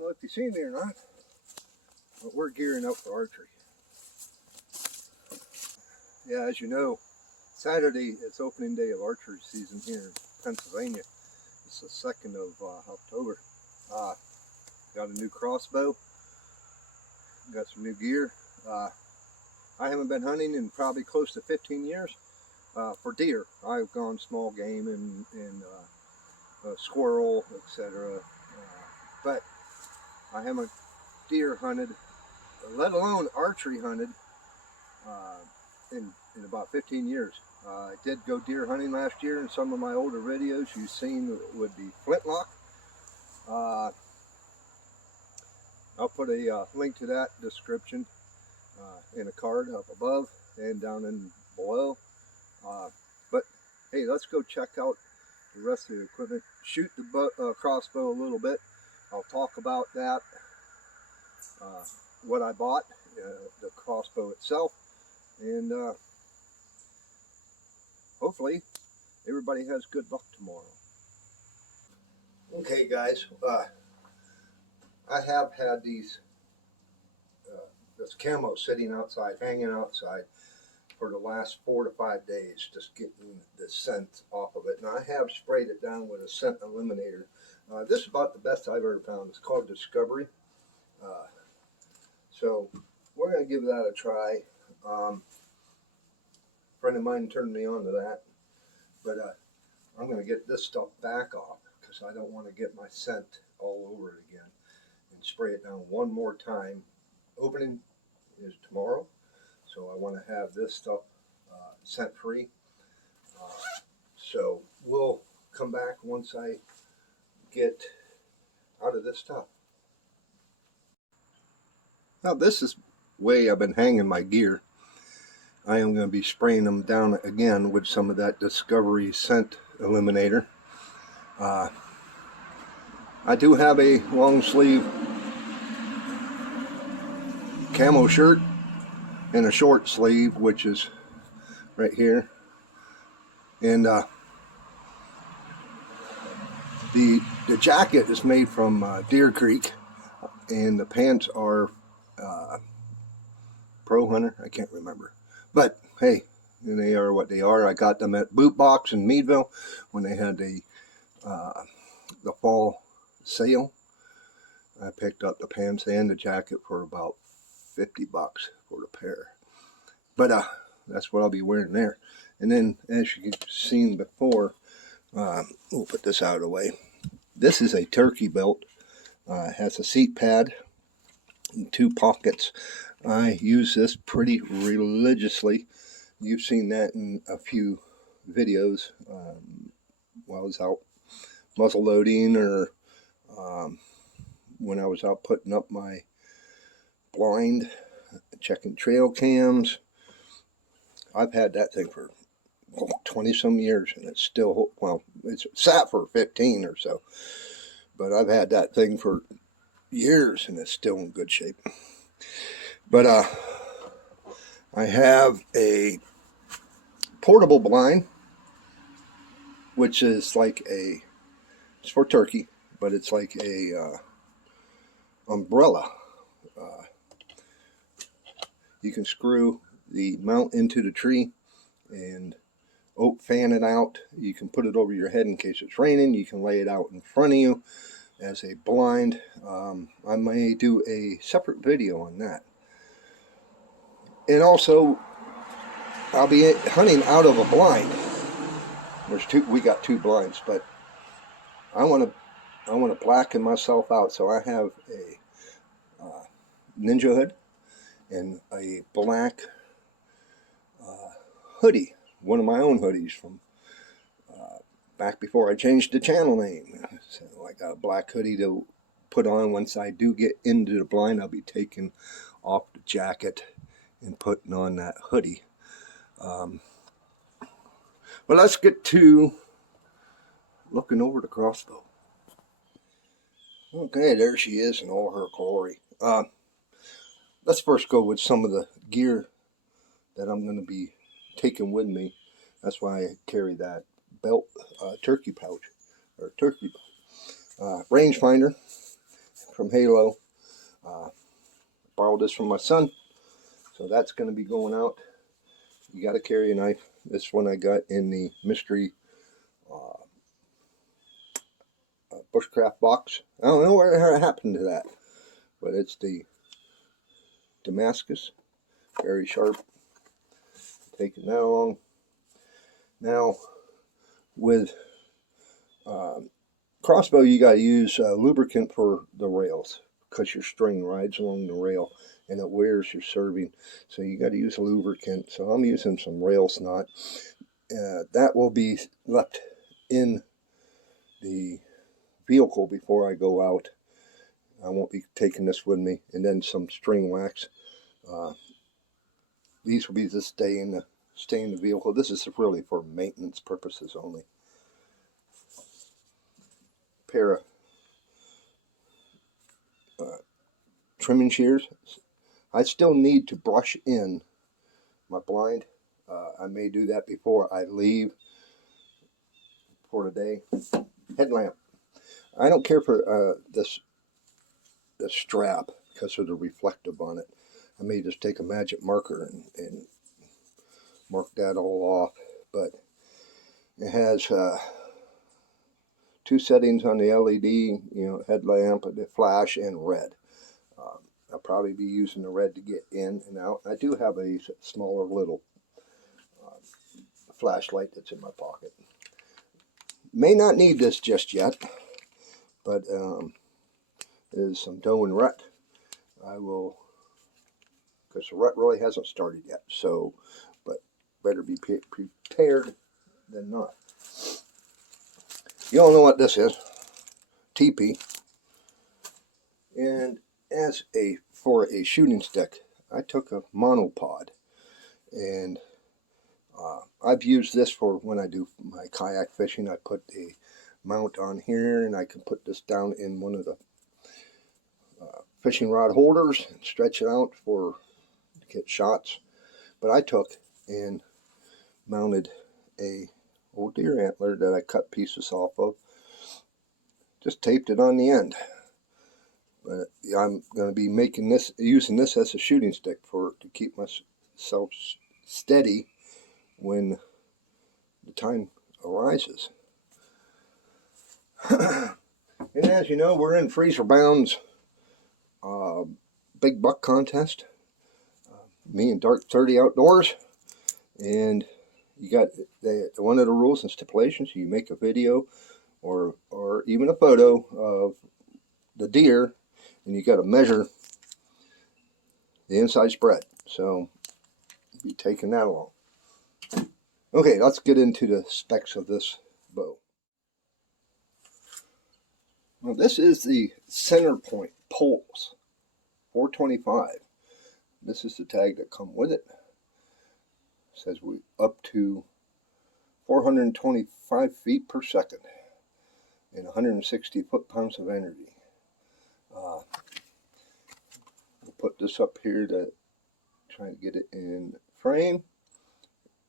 don't know if you've seen me or not, but we're gearing up for archery. Yeah, as you know, Saturday is opening day of archery season here in Pennsylvania. It's the 2nd of October. Got a new crossbow, got some new gear. I haven't been hunting in probably close to 15 years for deer. I've gone small game and squirrel, etc. But I haven't deer hunted, let alone archery hunted, in about 15 years. I did go deer hunting last year. In some of my older videos you've seen would be flintlock. I'll put a link to that description in a card up above and down in below. But hey, let's go check out the rest of the equipment. Shoot the crossbow a little bit. I'll talk about that, what I bought, the crossbow itself, and hopefully everybody has good luck tomorrow. Okay guys, I have had this camo sitting outside, hanging outside for the last 4 to 5 days, just getting the scent off of it. And I have sprayed it down with a scent eliminator. This is about the best I've ever found. It's called Discovery. So we're going to give that a try. A friend of mine turned me on to that. But I'm going to get this stuff back off because I don't want to get my scent all over it again. And spray it down one more time. Opening is tomorrow. So I want to have this stuff scent free. So we'll come back once I get out of this stuff. Now this is the way I've been hanging my gear. I am going to be spraying them down again with some of that Discovery scent eliminator. I do have a long sleeve camo shirt and a short sleeve, which is right here. And the jacket is made from Deer Creek, and the pants are Pro Hunter. I can't remember, but hey, they are what they are. I got them at Boot Box in Meadville when they had the fall sale. I picked up the pants and the jacket for about $50 for the pair. But that's what I'll be wearing there. And then, as you've seen before, we'll put this out of the way. This is a turkey belt. It has a seat pad and 2 pockets. I use this pretty religiously. You've seen that in a few videos while I was out muzzle loading, or when I was out putting up my blind, checking trail cams. I've had that thing for 20 some years, and it's still, well, it's sat for 15 or so, but I've had that thing for years and it's still in good shape. But I have a portable blind, which is like it's for turkey, but it's like a umbrella. You can screw the mount into the tree and fan it out. You can put it over your head in case it's raining. You can lay it out in front of you as a blind. I may do a separate video on that. And also, I'll be hunting out of a blind. We got 2 blinds, but I want to blacken myself out, so I have a ninja hood and a black hoodie, one of my own hoodies from back before I changed the channel name. So I got a black hoodie to put on. Once I do get into the blind, I'll be taking off the jacket and putting on that hoodie. But let's get to looking over the crossbow. Okay, there she is in all her glory. Let's first go with some of the gear that I'm going to be taking with me. That's why I carry that belt, turkey pouch, or turkey rangefinder from Halo. Borrowed this from my son, so that's going to be going out. You got to carry a knife. This one I got in the mystery bushcraft box. I don't know where it happened to that, but it's the Damascus, very sharp. Taking that along. Now with Crossbow, you got to use lubricant for the rails because your string rides along the rail and it wears your serving, so you got to use lubricant. So I'm using some rail snot. That will be left in the vehicle before I go out. I won't be taking this with me. And then some string wax. These will be to stay in the vehicle. This is really for maintenance purposes only. Pair of trimming shears. I still need to brush in my blind. I may do that before I leave for the day. Headlamp. I don't care for the strap because of the reflective on it. I may just take a magic marker and mark that all off. But it has two settings on the LED, headlamp, the flash, and red. I'll probably be using the red to get in and out. I do have a smaller little flashlight that's in my pocket. May not need this just yet, but there's some dough and rut. I will, because the rut really hasn't started yet, so, but better be prepared than not. You all know what this is, TP. And for a shooting stick, I took a monopod, and I've used this for when I do my kayak fishing. I put a mount on here, and I can put this down in one of the fishing rod holders and stretch it out to get shots. But I took and mounted a old deer antler that I cut pieces off of, just taped it on the end. But I'm going to be using this as a shooting stick to keep myself steady when the time arises. And as you know, we're in Freezer Bound's big buck contest. Me and Dark 30 Outdoors, and you got one of the rules and stipulations: you make a video or even a photo of the deer, and you got to measure the inside spread. So be taking that along. Okay, let's get into the specs of this bow. Well, this is the Centerpoint Pulse 425. This is the tag that comes with it. It says we up to 425 feet per second and 160 foot-pounds of energy. We'll put this up here to try to get it in frame.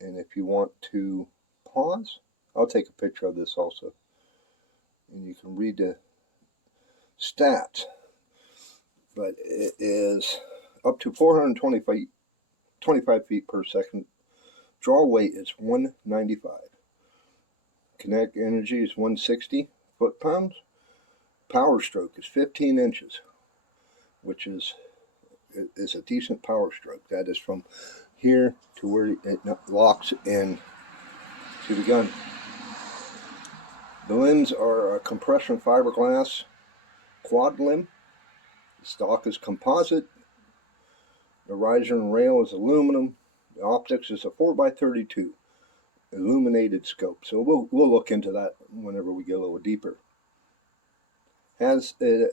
And if you want to pause, I'll take a picture of this also. And you can read the stats. But it is up to 425 feet per second. Draw weight is 195. Kinetic energy is 160 foot-pounds. Power stroke is 15 inches, which is a decent power stroke. That is from here to where it locks in to the gun. The limbs are a compression fiberglass quad limb. The stock is composite. The riser and rail is aluminum. The optics is a 4x32 illuminated scope. So we'll look into that whenever we get a little deeper. Has an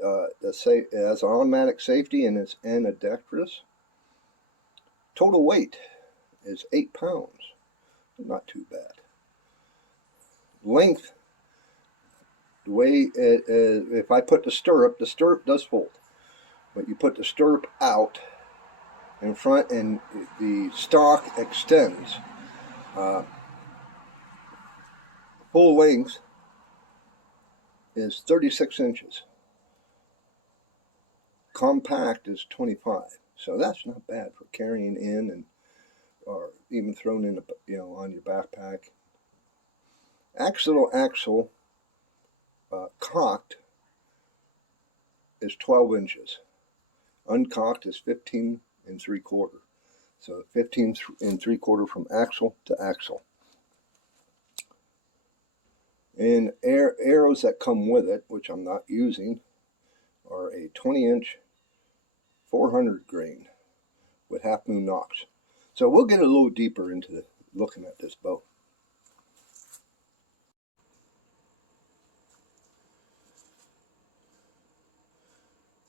automatic safety and it's ambidextrous. Total weight is 8 pounds. Not too bad. Length, the way if I put the stirrup does fold. But you put the stirrup out in front and the stock extends. Full length is 36 inches. compact is 25. So that's not bad for carrying in and or even thrown in on your backpack. Axle cocked is 12 inches. Uncocked is 15 3/4. So 15 3/4 from axle to axle. And arrows that come with it, which I'm not using, are a 20-inch 400 grain with half moon nocks. So we'll get a little deeper into looking at this bow.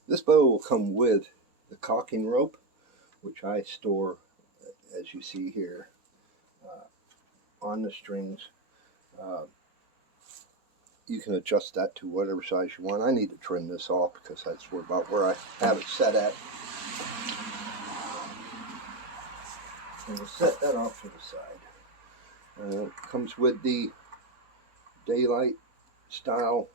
This bow will come with the cocking rope, which I store, as you see here, on the strings. You can adjust that to whatever size you want. I need to trim this off because that's about where I have it set at. And we'll set that off to the side. It comes with the daylight style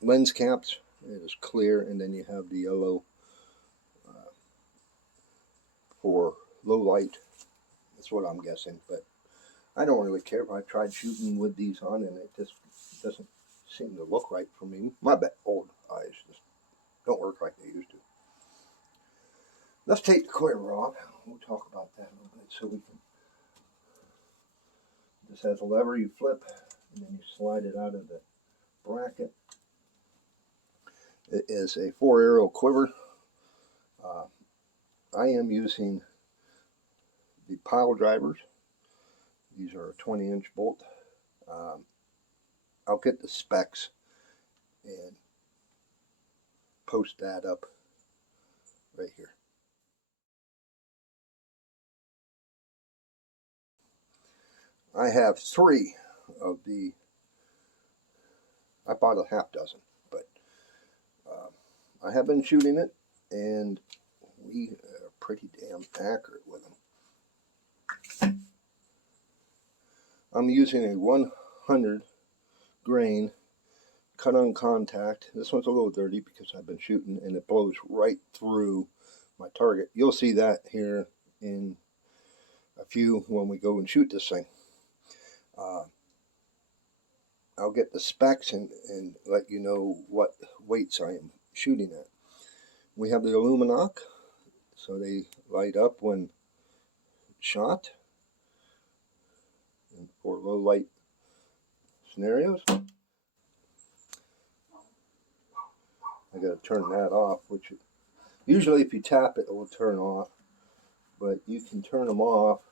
lens caps. It is clear, and then you have the yellow for low light. That's what I'm guessing, but I don't really care. I tried shooting with these on, and it just doesn't seem to look right for me. My old eyes just don't work like they used to. Let's take the quiver off. We'll talk about that a little bit. So we can. This has a lever you flip, and then you slide it out of the bracket. It is a 4-arrow quiver. I am using the pile drivers. These are a 20-inch bolt. I'll get the specs and post that up right here. I have 3 of the, I bought a half dozen, but I have been shooting it, and we are pretty damn accurate with them. I'm using a 100 grain cut on contact. This one's a little dirty because I've been shooting, and it blows right through my target. You'll see that here in a few when we go and shoot this thing. I'll get the specs and let you know what weights I am shooting at. We have the Eliminator, so they light up when shot, and for low light scenarios. I gotta turn that off, which usually if you tap it, it will turn off, but you can turn them off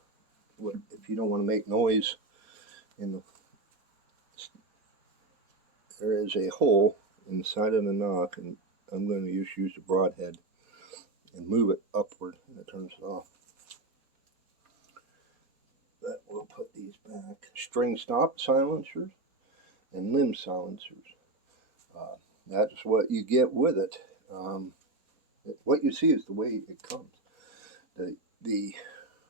if you don't want to make noise. There is a hole in the side of the knock, and I'm going to use the broadhead and move it upward, and it turns it off. But we'll put these back. String stop silencers and limb silencers. That's what you get with it. What you see is the way it comes. The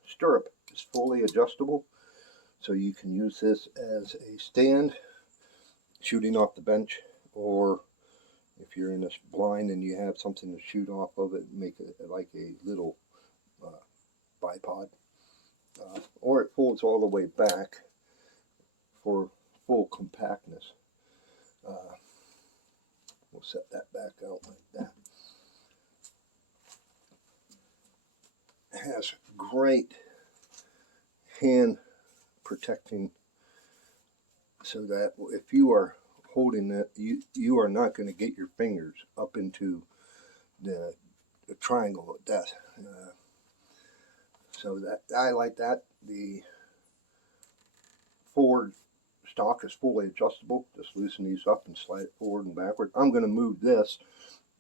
stirrup is fully adjustable, so you can use this as a stand shooting off the bench, or if you're in a blind and you have something to shoot off of it, make it like a little bipod. Or it folds all the way back for full compactness. We'll set that back out like that. It has great hand protecting, so that if you are holding it, you are not going to get your fingers up into the triangle of death. So that I like that. The forward stock is fully adjustable. Just loosen these up and slide it forward and backward. I'm going to move this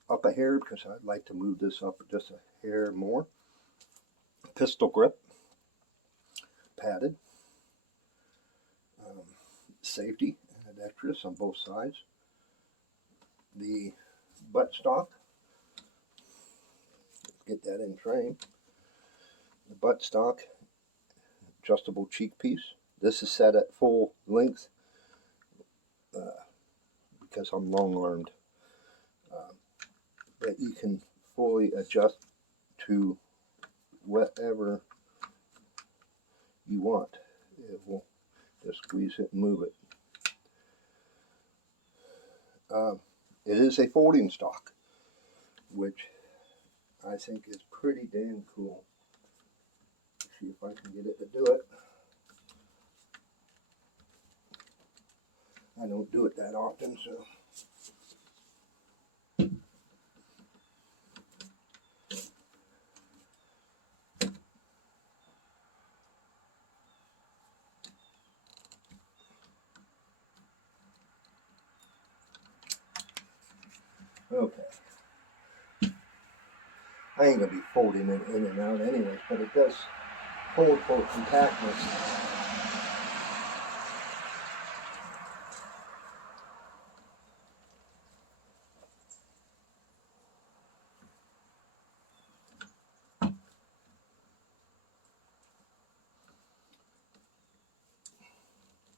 up a hair because I'd like to move this up just a hair more. Pistol grip, padded, safety and adapters on both sides. The butt stock, get that in frame. The butt stock, adjustable cheek piece. This is set at full length because I'm long-armed. that you can fully adjust to whatever you want. It will just squeeze it and move it. It is a folding stock, which I think is pretty damn cool. Let's see if I can get it to do it. I don't do it that often, so. Okay. I ain't gonna be folding it in and out anyways, but it does hold for compactness.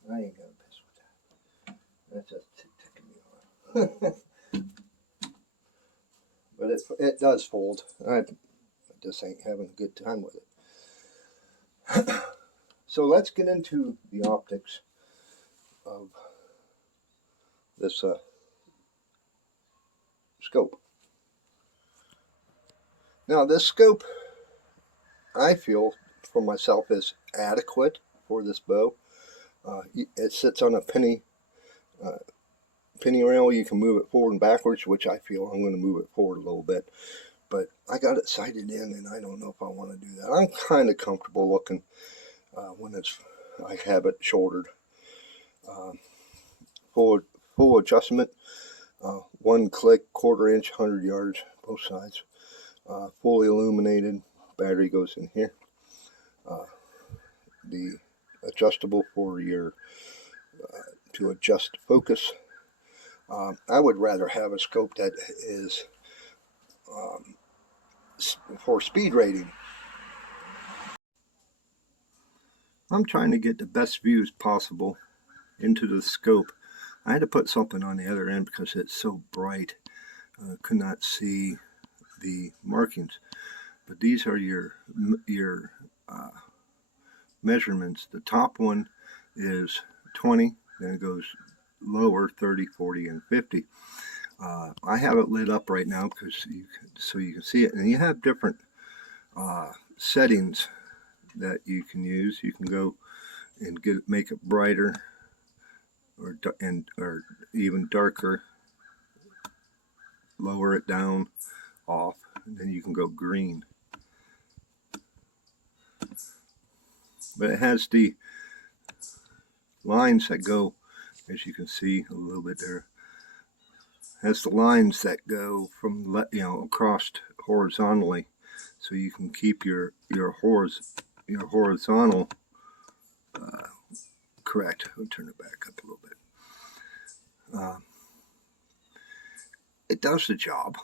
I ain't gonna piss with that. That's just ticking me off. But it does fold. I just ain't having a good time with it. So let's get into the optics of this scope. Now this scope, I feel for myself, is adequate for this bow. It sits on a penny rail. You can move it forward and backwards, which I feel I'm going to move it forward a little bit. But I got it sighted in, and I don't know if I want to do that. I'm kind of comfortable looking when I have it shouldered. Full adjustment, 1 click, 1/4 inch, 100 yards, both sides. Fully illuminated. Battery goes in here. The adjustable for your to adjust focus. I would rather have a scope that is for speed rating. I'm trying to get the best views possible into the scope. I had to put something on the other end because it's so bright. Could not see the markings. But these are your measurements. The top one is 20, then it goes lower, 30, 40, and 50. I have it lit up right now because so you can see it, and you have different settings that you can use. You can go and make it brighter or even darker, lower it down, off, and then you can go green. But it has the lines that go, as you can see a little bit there, has the lines that go from across horizontally, so you can keep your horizontal correct. I'll turn it back up a little bit. It does the job.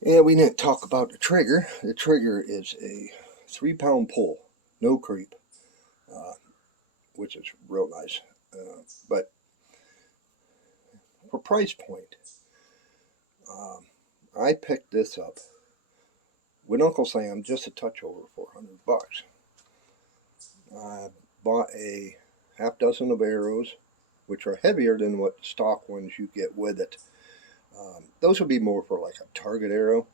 Yeah, we didn't talk about the trigger. The trigger is a 3-pound pull, no creep, which is real nice. But for price point, I picked this up with Uncle Sam just a touch over $400. I bought a half dozen of arrows, which are heavier than what stock ones you get with it. Those would be more for like a target arrow.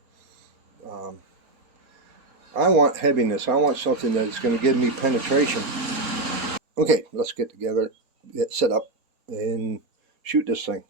I want heaviness. I want something that's going to give me penetration. Okay, let's get together, get set up, and shoot this thing.